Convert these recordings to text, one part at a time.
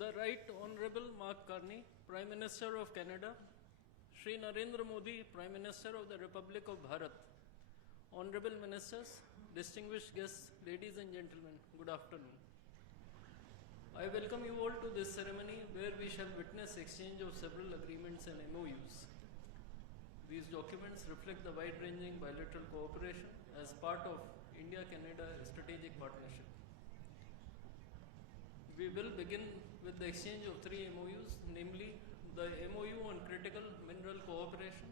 The Right Honorable Mark Carney, Prime Minister of Canada, Shri Narendra Modi, Prime Minister of the Republic of Bharat, Honorable Ministers, distinguished guests, ladies and gentlemen, good afternoon. I welcome you all to this ceremony where we shall witness exchange of several agreements and MOUs. These documents reflect the wide-ranging bilateral cooperation as part of India-Canada strategic partnership. We will begin with the exchange of 3 MOUs, namely the MOU on critical mineral cooperation,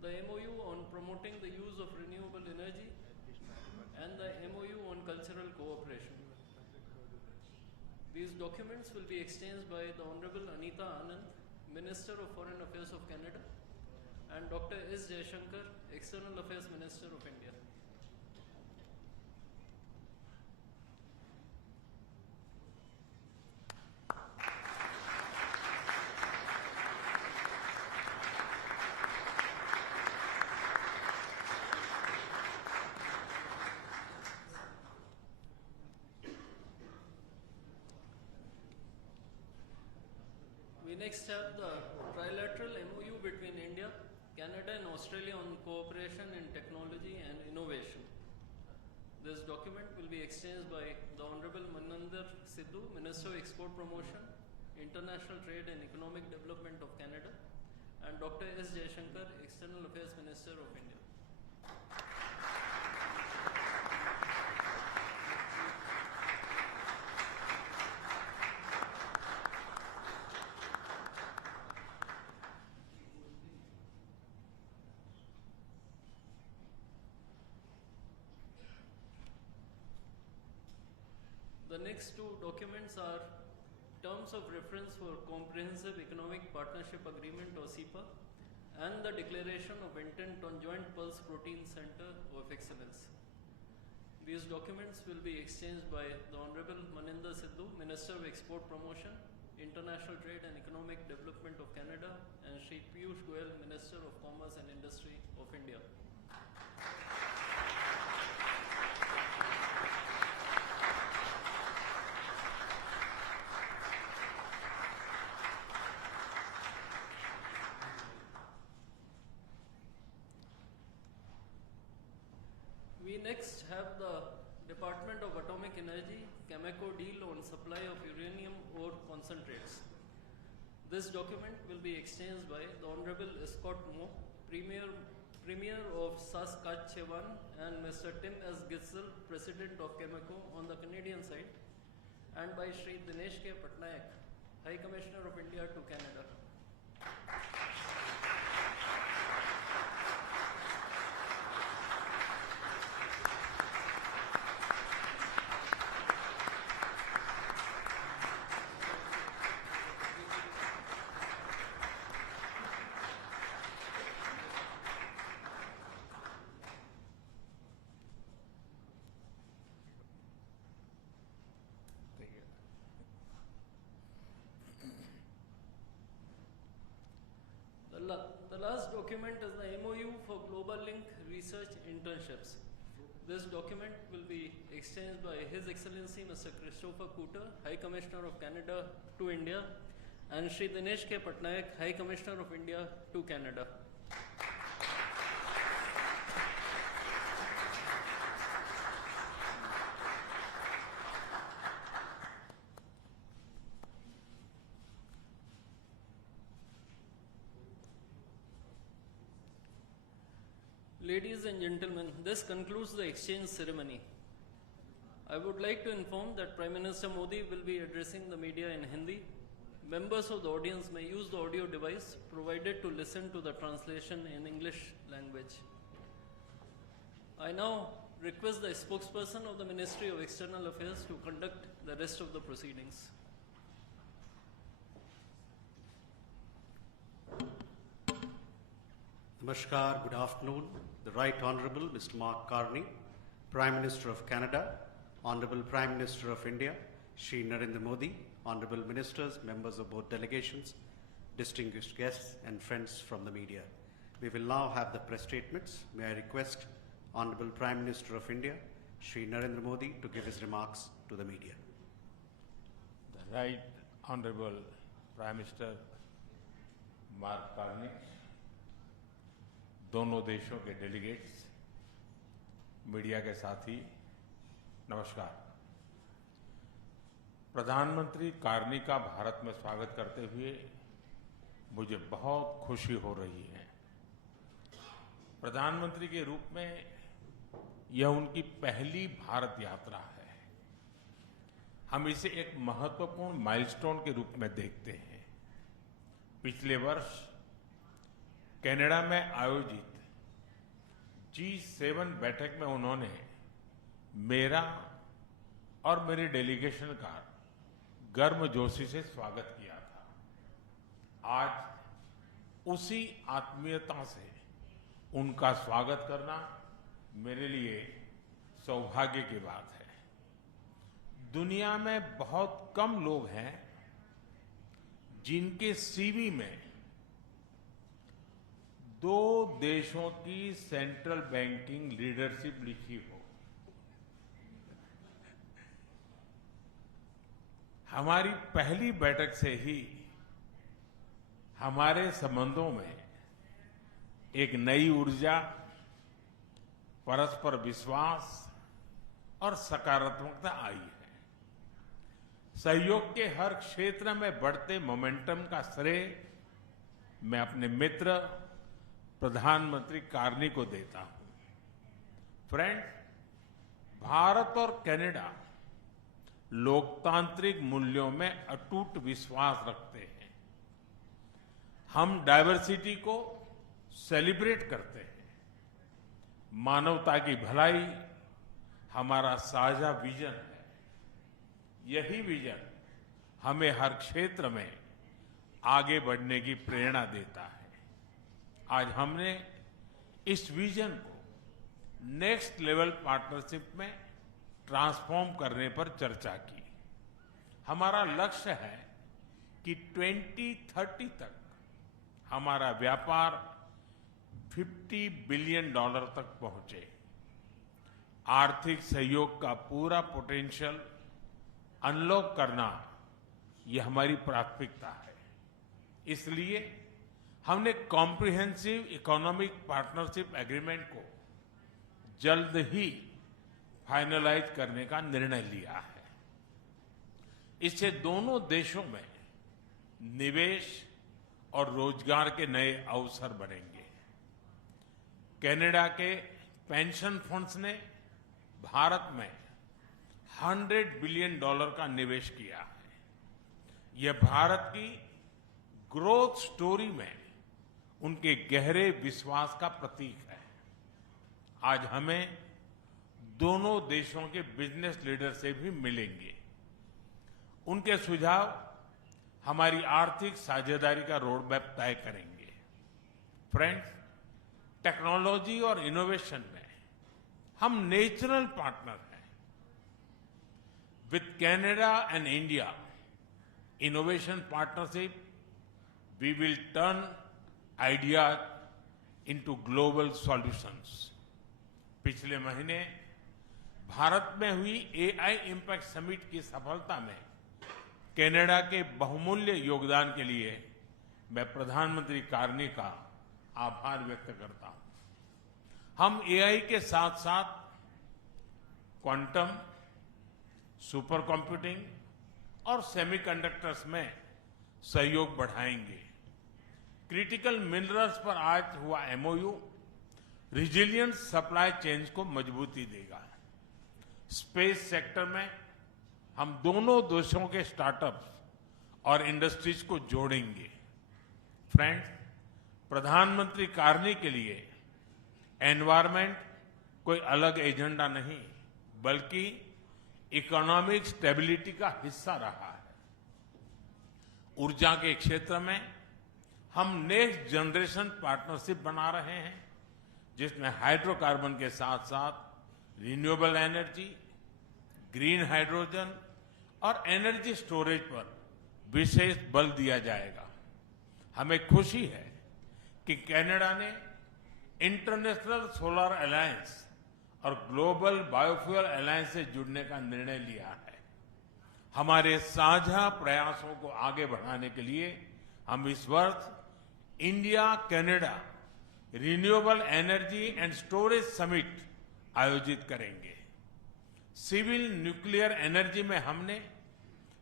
the MOU on promoting the use of renewable energy, and the MOU on cultural cooperation. These documents will be exchanged by the Honorable Anita Anand, Minister of Foreign Affairs of Canada, and Dr. S. Jaishankar, External Affairs Minister of India. We next have the trilateral MOU between India, Canada and Australia on cooperation in technology and innovation. This document will be exchanged by the Honorable Narendra Sidhu, Minister of Export Promotion, International Trade and Economic Development of Canada, and Dr. S. Jaishankar, External Affairs Minister of India. The next 2 documents are Terms of Reference for Comprehensive Economic Partnership Agreement or CEPA and the Declaration of Intent on Joint Pulse Protein Center of Excellence. These documents will be exchanged by the Honorable Narendra Sidhu, Minister of Export Promotion, International Trade and Economic Development of Canada, and Shri Piyush Goyal, Minister of Commerce and Industry of India. We next have the Department of Atomic Energy Cameco deal on supply of uranium ore concentrates. This document will be exchanged by the Honorable Scott Moe, Premier of Saskatchewan, and Mr. Tim S. Gitzel, President of Cameco on the Canadian side, and by Shri Dinesh K. Patnaik, High Commissioner of India to Canada. The last document is the MOU for Global Link Research Internships. This document will be exchanged by His Excellency Mr. Christopher Cooter, High Commissioner of Canada to India, and Shri Dinesh K. Patnaik, High Commissioner of India to Canada. Ladies and gentlemen, this concludes the exchange ceremony. I would like to inform that Prime Minister Modi will be addressing the media in Hindi. Members of the audience may use the audio device provided to listen to the translation in English language. I now request the spokesperson of the Ministry of External Affairs to conduct the rest of the proceedings. Namaskar, good afternoon. The Right Honorable Mr. Mark Carney, Prime Minister of Canada, Honorable Prime Minister of India, Shri Narendra Modi, Honorable Ministers, members of both delegations, distinguished guests and friends from the media. We will now have the press statements. May I request Honorable Prime Minister of India, Shri Narendra Modi, to give his remarks to the media. The Right Honorable Prime Minister mark Carney, दोनों देशों के delegates, media के साथी, नमस्कार। प्रधानमंत्री Carney का भारत में स्वागत करते हुए मुझे बहुत खुशी हो रही है। प्रधानमंत्री के रूप में यह उनकी पहली भारत यात्रा है। हम इसे एक महत्वपूर्ण माइलस्टोन के रूप में देखते हैं। पिछले वर्ष कनाडा में आयोजित G7 बैठक में उन्होंने मेरा और मेरे डेलीगेशन का गर्मजोशी से स्वागत किया था। आज उसी आत्मीयता से उनका स्वागत करना मेरे लिए सौभाग्य की बात है। दुनिया में बहुत कम लोग हैं जिनके सीवी में दो देशों की सेंट्रल बैंकिंग लीडरशिप लिखी हो। हमारी पहली बैठक से ही हमारे संबंधों में एक नई ऊर्जा, परस्पर विश्वास और सकारात्मकता आई है। सहयोग के हर क्षेत्र में बढ़ते मोमेंटम का श्रेय मैं अपने मित्र प्रधानमंत्री कार्नी को देता हूं। फ्रेंड्स, भारत और कनाडा लोकतांत्रिक मूल्यों में अटूट विश्वास रखते हैं। हम डाइवर्सिटी को सेलिब्रेट करते हैं। मानवता की भलाई हमारा साझा विजन है। यही विजन हमें हर क्षेत्र में आगे बढ़ने की प्रेरणा देता है। आज हमने इस विजन को नेक्स्ट लेवल पार्टनरशिप में ट्रांसफॉर्म करने पर चर्चा की। हमारा लक्ष्य है कि 2030 तक हमारा व्यापार $50 बिलियन तक पहुंचे। आर्थिक सहयोग का पूरा पोटेंशियल अनलॉक करना यह हमारी प्राथमिकता है। इसलिए हमने कॉम्प्रिहेंसिव इकोनॉमिक पार्टनरशिप एग्रीमेंट को जल्द ही फाइनलाइज करने का निर्णय लिया है। इससे दोनों देशों में निवेश और रोजगार के नए अवसर बनेंगे। कनाडा के पेंशन फंड्स ने भारत में $100 बिलियन का निवेश किया है। यह भारत की ग्रोथ स्टोरी में उनके गहरे विश्वास का प्रतीक है। आज हमें दोनों देशों के बिजनेस लीडर से भी मिलेंगे। उनके सुझाव हमारी आर्थिक साझेदारी का रोड मैप तय करेंगे। फ्रेंड्स, टेक्नोलॉजी और इनोवेशन में हम नेचुरल पार्टनर हैं। With Canada and India innovation partnership, we will turn ideas into global solutions. पिछले महीने भारत में हुई AI इम्पैक्ट समिट की सफलता में कनाडा के बहुमूल्य योगदान के लिए मैं प्रधानमंत्री कार्नी का आभार व्यक्त करता हूं। हम AI के साथ साथ क्वांटम, सुपर कंप्यूटिंग और सेमीकंडक्टर्स में सहयोग बढ़ाएंगे। क्रिटिकल मिनरल्स पर आज हुआ MOU रिजिलियंट सप्लाई चेन्स को मजबूती देगा। स्पेस सेक्टर में हम दोनों देशों के स्टार्टअप्स और इंडस्ट्रीज को जोड़ेंगे। फ्रेंड्स, प्रधानमंत्री कार्नी के लिए एनवायरमेंट कोई अलग एजेंडा नहीं, बल्कि इकोनॉमिक स्टेबिलिटी का हिस्सा रहा है। ऊर्जा के क्षेत्र में हम नेक्स्ट जनरेशन पार्टनरशिप बना रहे हैं, जिसमें हाइड्रोकार्बन के साथ साथ रिन्यूएबल एनर्जी, ग्रीन हाइड्रोजन और एनर्जी स्टोरेज पर विशेष बल दिया जाएगा। हमें खुशी है कि कनाडा ने इंटरनेशनल सोलर अलायंस और ग्लोबल बायोफ्यूल अलायंस से जुड़ने का निर्णय लिया है। हमारे साझा प्रयासों को आगे बढ़ाने के लिए हम इस वर्ष India Canada renewable energy and storage summit आयोजित करेंगे। सिविल न्यूक्लियर एनर्जी में हमने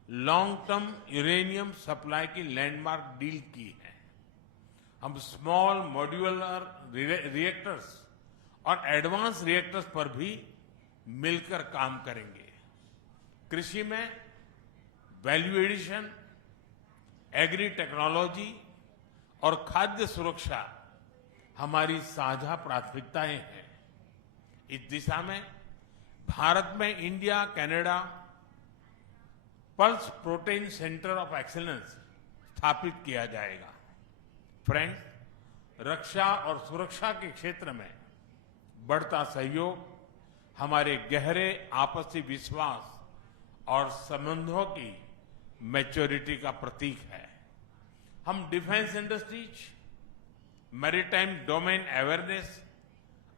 लॉन्ग टर्म यूरेनियम सप्लाई की लैंडमार्क डील की है। हम स्मॉल मॉड्यूलर रिएक्टर्स और एडवांस रिएक्टर्स पर भी मिलकर काम करेंगे। कृषि में वैल्यू एडिशन, एग्री टेक्नोलॉजी और खाद्य सुरक्षा हमारी साझा प्राथमिकताएं हैं। इस दिशा में भारत में India Canada pulse protein centre of excellence स्थापित किया जाएगा। फ्रेंड्स, रक्षा और सुरक्षा के क्षेत्र में बढ़ता सहयोग हमारे गहरे आपसी विश्वास और संबंधों की मैच्योरिटी का प्रतीक है। हम defence industries, maritime domain awareness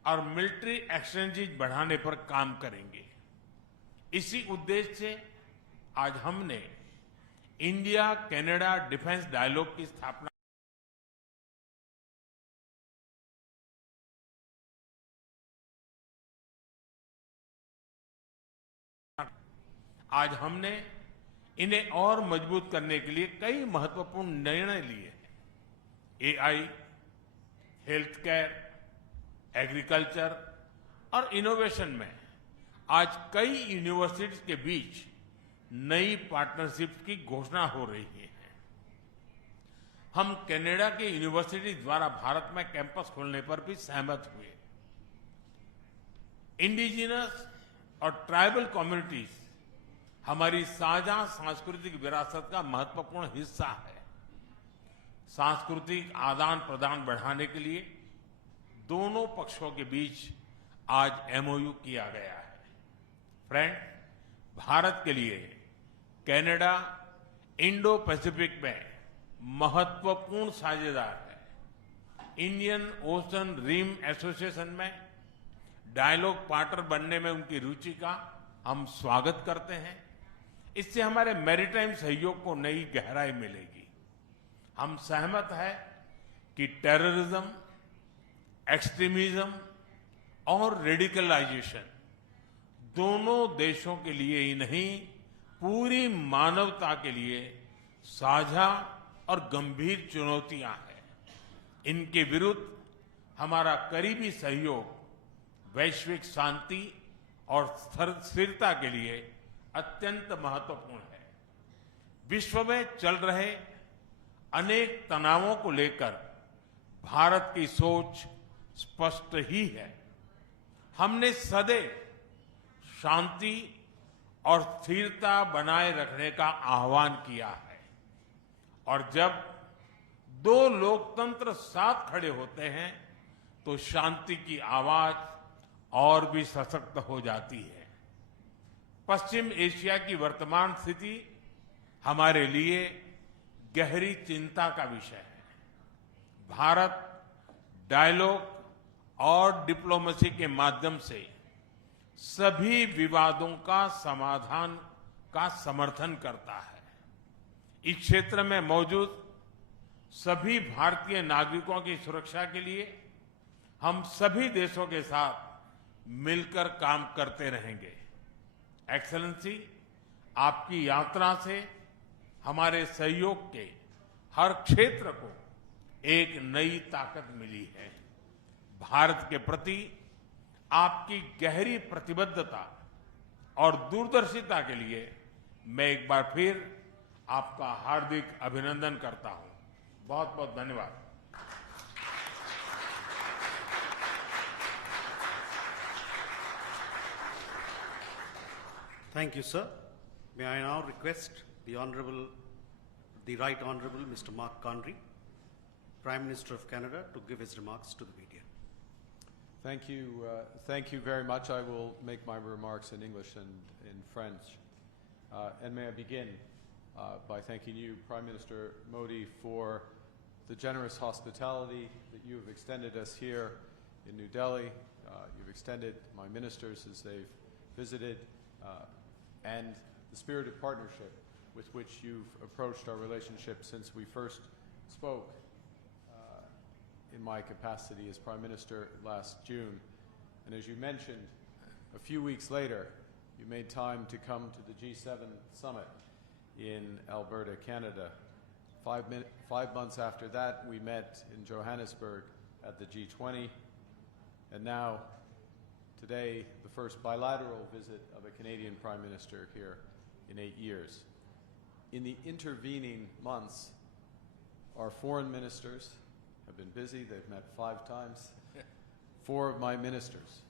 और मिलिट्री एक्सचेंजेज बढ़ाने पर काम करेंगे। इसी उद्देश्य से आज हमने इंडिया कनाडा डिफेंस डायलॉग की स्थापना आज हमने इन्हें और मजबूत करने के लिए कई महत्वपूर्ण निर्णय लिए हैं। एआई, हेल्थ केयर, एग्रीकल्चर और इनोवेशन में आज कई यूनिवर्सिटीज के बीच नई पार्टनरशिप की घोषणा हो रही है। हम कनाडा की यूनिवर्सिटी द्वारा भारत में कैंपस खोलने पर भी सहमत हुए। इंडिजिनस और ट्राइबल कम्युनिटीज हमारी साझा सांस्कृतिक विरासत का महत्वपूर्ण हिस्सा है। सांस्कृतिक आदान प्रदान बढ़ाने के लिए दोनों पक्षों के बीच आज एमओयू किया गया है। फ्रेंड, भारत के लिए कनाडा इंडो पैसिफिक में महत्वपूर्ण साझेदार है। इंडियन ओशन रिम एसोसिएशन में डायलॉग पार्टनर बनने में उनकी रुचि का हम स्वागत करते हैं। इससे हमारे मैरीटाइम सहयोग को नई गहराई मिलेगी। हम सहमत हैं कि टेररिज्म, एक्सट्रीमिज्म और रेडिकलाइजेशन दोनों देशों के लिए ही नहीं, पूरी मानवता के लिए साझा और गंभीर चुनौतियां हैं। इनके विरुद्ध हमारा करीबी सहयोग वैश्विक शांति और स्थिरता के लिए अत्यंत महत्वपूर्ण है। विश्व में चल रहे अनेक तनावों को लेकर भारत की सोच स्पष्ट ही है। हमने सदैव शांति और स्थिरता बनाए रखने का आह्वान किया है और जब दो लोकतंत्र साथ खड़े होते हैं तो शांति की आवाज और भी सशक्त हो जाती है। पश्चिम एशिया की वर्तमान स्थिति हमारे लिए गहरी चिंता का विषय है। भारत डायलॉग और डिप्लोमेसी के माध्यम से सभी विवादों का समाधान का समर्थन करता है। इस क्षेत्र में मौजूद सभी भारतीय नागरिकों की सुरक्षा के लिए हम सभी देशों के साथ मिलकर काम करते रहेंगे। एक्सेलेंसी, आपकी यात्रा से हमारे सहयोग के हर क्षेत्र को एक नई ताकत मिली है। भारत के प्रति आपकी गहरी प्रतिबद्धता और दूरदर्शिता के लिए मैं एक बार फिर आपका हार्दिक अभिनंदन करता हूं। बहुत बहुत धन्यवाद। Thank you, sir. May I now request the Right Honourable Mr. Mark Carney, Prime Minister of Canada, to give his remarks to the media. Thank you very much. I will make my remarks in English and in French. And may I begin by thanking you, Prime Minister Modi, for the generous hospitality that you have extended us here in New Delhi. You've extended my ministers as they've visited, and the spirit of partnership with which you've approached our relationship since we first spoke in my capacity as Prime Minister last June. And as you mentioned, a few weeks later, you made time to come to the G7 summit in Alberta, Canada. 5 months after that, we met in Johannesburg at the G20, and now, today, the first bilateral visit of a Canadian Prime Minister here in 8 years. In the intervening months, our foreign ministers have been busy. They've met 5 times. 4 of my ministers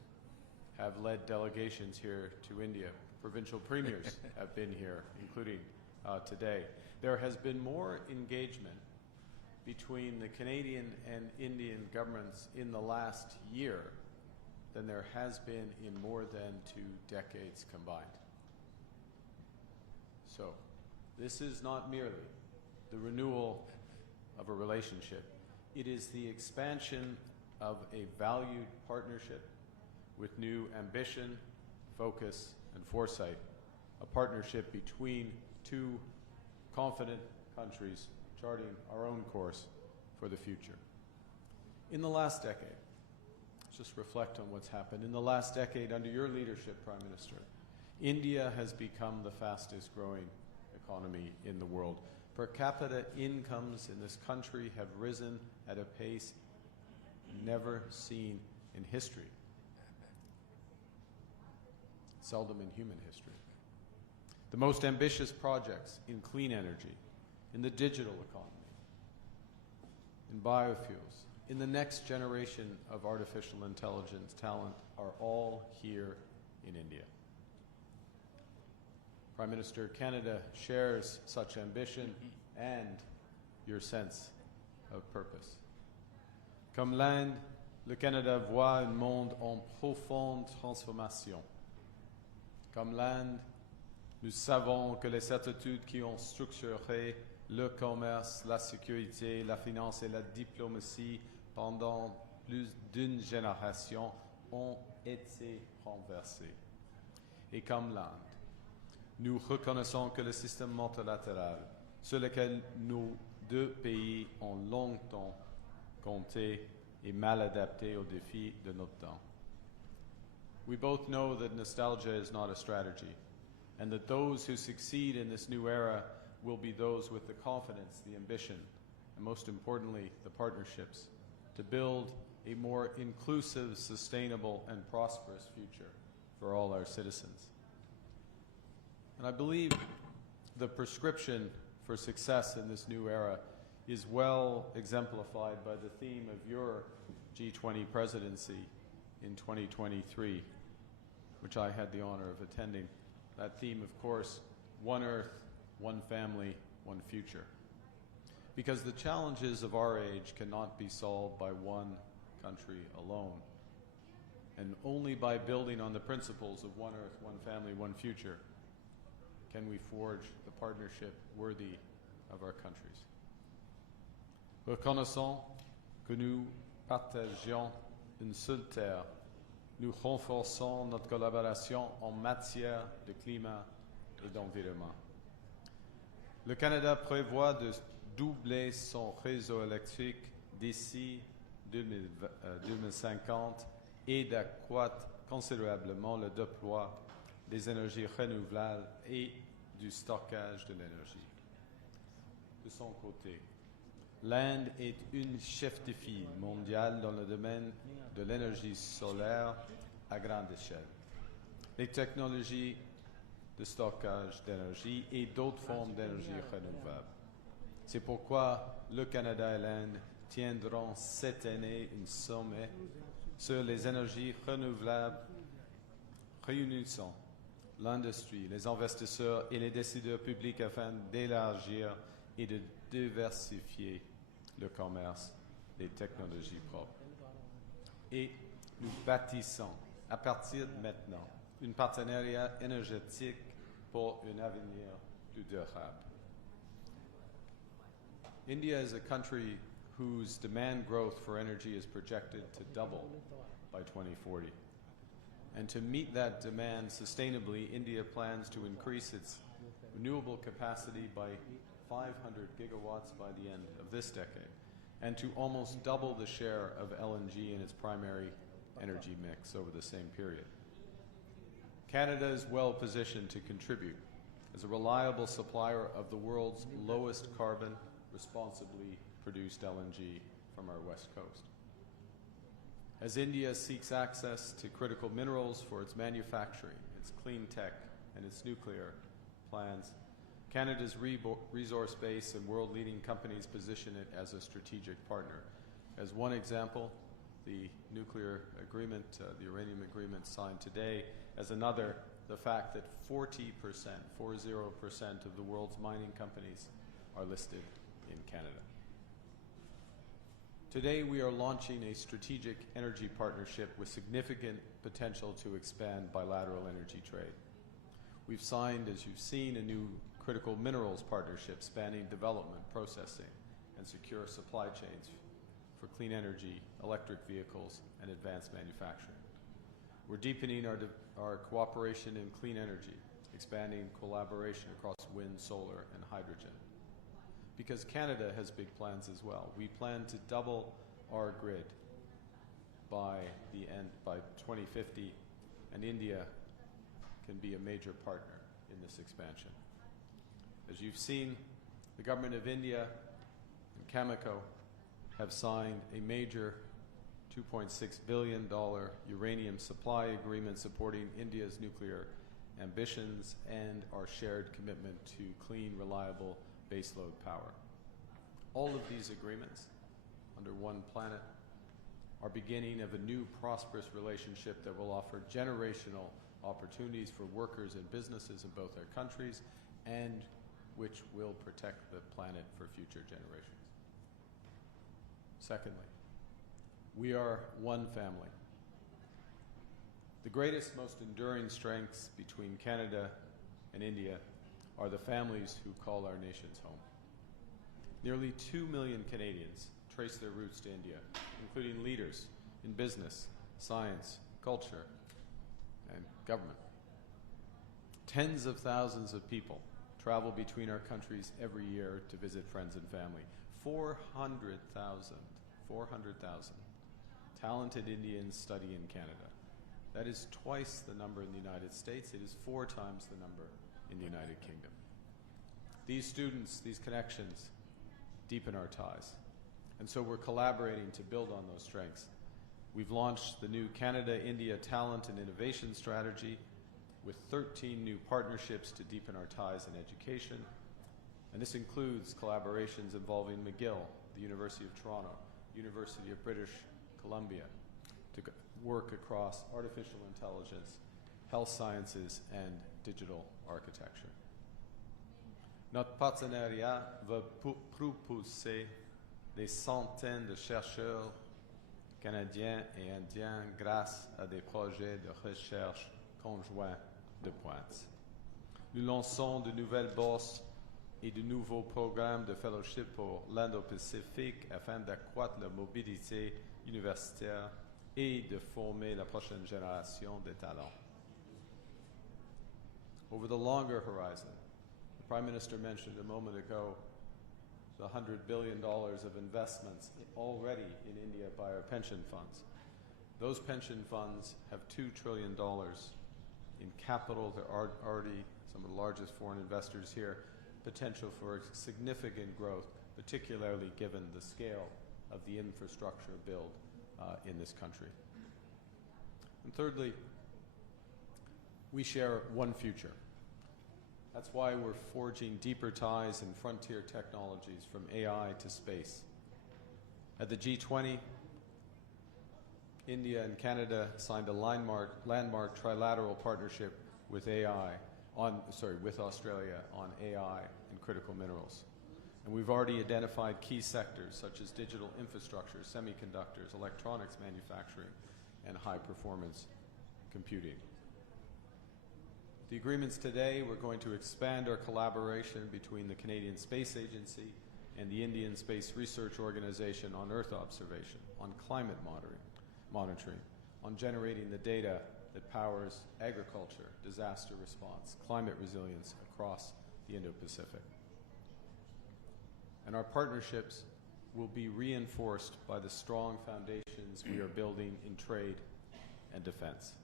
have led delegations here to India. Provincial premiers have been here, including today. There has been more engagement between the Canadian and Indian governments in the last year than there has been in more than 2 decades combined. So, this is not merely the renewal of a relationship. It is the expansion of a valued partnership with new ambition, focus, and foresight. A partnership between 2 confident countries charting our own course for the future. In the last decade, let's just reflect on what's happened. In the last decade, under your leadership, Prime Minister, India has become the fastest growing economy in the world. Per capita incomes in this country have risen at a pace never seen in history, seldom in human history. The most ambitious projects in clean energy, in the digital economy, in biofuels, in the next generation of artificial intelligence talent are all here in India. Prime Minister, Canada shares such ambition and your sense of purpose. Comme l'Inde, le Canada voit un monde en profonde transformation. Comme l'Inde, nous savons que les certitudes qui ont structuré le commerce, la sécurité, la finance et la diplomatie pendant plus d'une génération ont été renversées. Et comme l'Inde, nous reconnaissons que le système multilatéral sur lequel nos 2 pays ont longtemps compté est mal adapté aux défis de notre temps. We both know that nostalgia is not a strategy, and that those who succeed in this new era will be those with the confidence, the ambition, and most importantly, the partnerships to build a more inclusive, sustainable, and prosperous future for all our citizens. And I believe the prescription for success in this new era is well exemplified by the theme of your G20 presidency in 2023, which I had the honor of attending. That theme, of course, one Earth, one family, one future. Because the challenges of our age cannot be solved by one country alone. And only by building on the principles of one Earth, one family, one future can we forge the partnership worthy of our countries. Reconnaissons que nous partageons une seule terre, nous renforçons notre collaboration en matière de climat et d'environnement. Le Canada prévoit de doubler son réseau électrique d'ici 2050 et d'accroître considérablement le déploiement des énergies renouvelables et du stockage de l'énergie. De son côté, l'Inde est une chef de file mondiale dans le domaine de l'énergie solaire à grande échelle, les technologies de stockage d'énergie et d'autres formes d'énergie renouvelables. C'est pourquoi le Canada et l'Inde tiendront cette année un sommet sur les énergies renouvelables réunissant l'industrie, les investisseurs et les décideurs publics afin d'élargir et de diversifier le commerce des technologies propres. Et nous bâtissons à partir de maintenant un partenariat énergétique pour un avenir plus durable. India is a country whose demand growth for energy is projected to double by 2040. And to meet that demand sustainably, India plans to increase its renewable capacity by 500 gigawatts by the end of this decade, and to almost double the share of LNG in its primary energy mix over the same period. Canada is well positioned to contribute as a reliable supplier of the world's lowest carbon, responsibly produced LNG from our west coast. As India seeks access to critical minerals for its manufacturing, its clean tech, and its nuclear plans, Canada's resource base and world-leading companies position it as a strategic partner. As one example, the nuclear agreement, the uranium agreement signed today. As another, the fact that 40% of the world's mining companies are listed in Canada. Today, we are launching a strategic energy partnership with significant potential to expand bilateral energy trade. We've signed, as you've seen, a new critical minerals partnership spanning development, processing, and secure supply chains for clean energy, electric vehicles, and advanced manufacturing. We're deepening our cooperation in clean energy, expanding collaboration across wind, solar, and hydrogen. Because Canada has big plans as well. We plan to double our grid by 2050, and India can be a major partner in this expansion. As you've seen, the government of India and Cameco have signed a major $2.6 billion uranium supply agreement supporting India's nuclear ambitions and our shared commitment to clean, reliable baseload power. All of these agreements, under one planet, are beginning of a new prosperous relationship that will offer generational opportunities for workers and businesses in both our countries, and which will protect the planet for future generations. Secondly, we are one family. The greatest, most enduring strengths between Canada and India are the families who call our nations home. Nearly 2 million Canadians trace their roots to India, including leaders in business, science, culture, and government. Tens of thousands of people travel between our countries every year to visit friends and family. 400,000 talented Indians study in Canada. That is twice the number in the United States. It is 4 times the number in the United Kingdom. These students, these connections, deepen our ties. And so we're collaborating to build on those strengths. We've launched the new Canada-India Talent and Innovation Strategy with 13 new partnerships to deepen our ties in education. And this includes collaborations involving McGill, the University of Toronto, University of British Columbia, to work across artificial intelligence, health sciences, and digital architecture. Notre partenariat va propulser des centaines de chercheurs canadiens et indiens grâce à des projets de recherche conjoints de pointe. Nous lançons de nouvelles bourses et de nouveaux programmes de fellowship pour l'Indo-Pacifique afin d'accroître la mobilité universitaire et de former la prochaine génération de talents. Over the longer horizon, the Prime Minister mentioned a moment ago the $100 billion of investments already in India by our pension funds. Those pension funds have $2 trillion in capital. There are already some of the largest foreign investors here, potential for significant growth, particularly given the scale of the infrastructure build in this country. And thirdly, we share one future. That's why we're forging deeper ties in frontier technologies from AI to space. At the G20, India and Canada signed a landmark trilateral partnership with with Australia on AI and critical minerals. And we've already identified key sectors such as digital infrastructure, semiconductors, electronics manufacturing, and high-performance computing. The agreements today, we're going to expand our collaboration between the Canadian Space Agency and the Indian Space Research Organization on Earth observation, on climate monitoring, on generating the data that powers agriculture, disaster response, climate resilience across the Indo-Pacific. And our partnerships will be reinforced by the strong foundations we are building in trade and defense.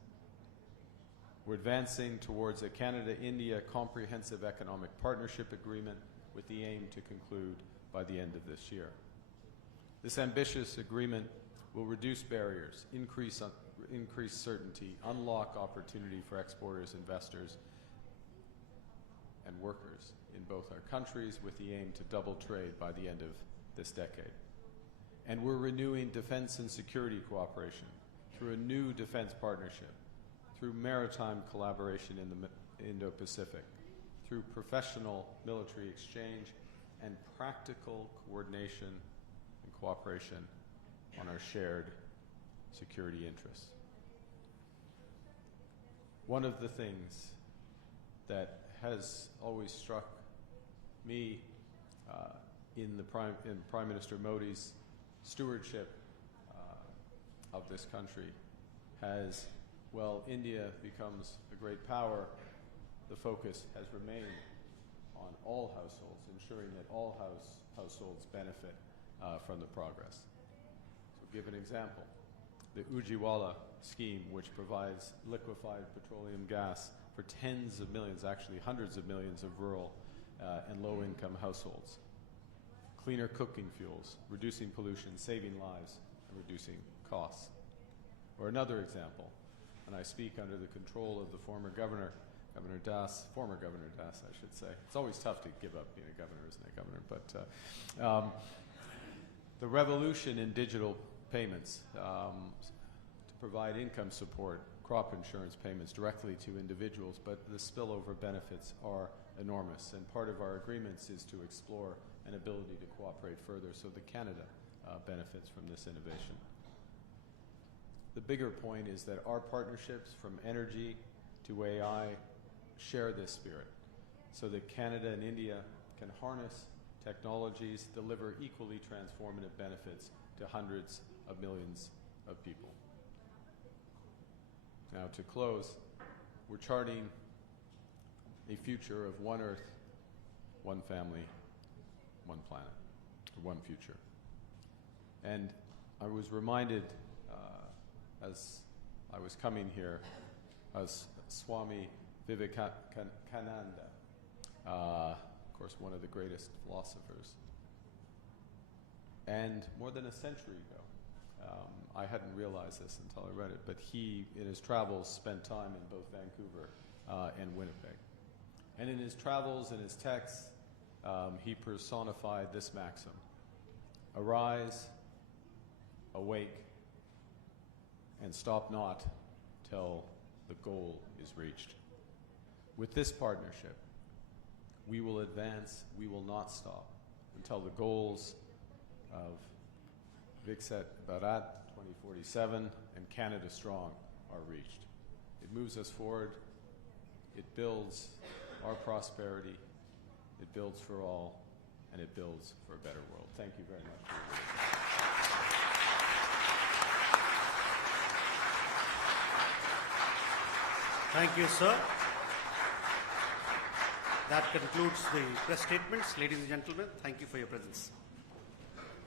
We're advancing towards a Canada-India comprehensive economic partnership agreement with the aim to conclude by the end of this year. This ambitious agreement will reduce barriers, increase certainty, unlock opportunity for exporters, investors, and workers in both our countries with the aim to double trade by the end of this decade. And we're renewing defense and security cooperation through a new defense partnership, through maritime collaboration in the Indo-Pacific, through professional military exchange, and practical coordination and cooperation on our shared security interests. One of the things that has always struck me in Prime Minister Modi's stewardship of this country has, well, India becomes a great power, the focus has remained on all households, ensuring that all households benefit from the progress. So give an example. The Ujjiwala scheme, which provides liquefied petroleum gas for tens of millions, actually hundreds of millions of rural and low-income households. Cleaner cooking fuels, reducing pollution, saving lives, and reducing costs. Or another example, and I speak under the control of the former Governor Das, former Governor Das, I should say. It's always tough to give up being a governor, isn't it, Governor? But the revolution in digital payments to provide income support, crop insurance payments directly to individuals, but the spillover benefits are enormous. And part of our agreements is to explore an ability to cooperate further so that Canada benefits from this innovation. The bigger point is that our partnerships from energy to AI share this spirit so that Canada and India can harness technologies, deliver equally transformative benefits to hundreds of millions of people. Now, to close, we're charting a future of one Earth, one family, one planet, one future. And I was reminded as I was coming here, as Swami Vivekananda, of course, one of the greatest philosophers. And more than a century ago, I hadn't realized this until I read it, but he, in his travels, spent time in both Vancouver and Winnipeg. And in his travels and his texts, he personified this maxim: arise, awake, and stop not till the goal is reached. With this partnership, we will advance, we will not stop until the goals of Viksit Bharat 2047 and Canada Strong are reached. It moves us forward, it builds our prosperity, it builds for all, and it builds for a better world. Thank you very much. Thank you, sir. That concludes the press statements. Ladies and gentlemen, thank you for your presence.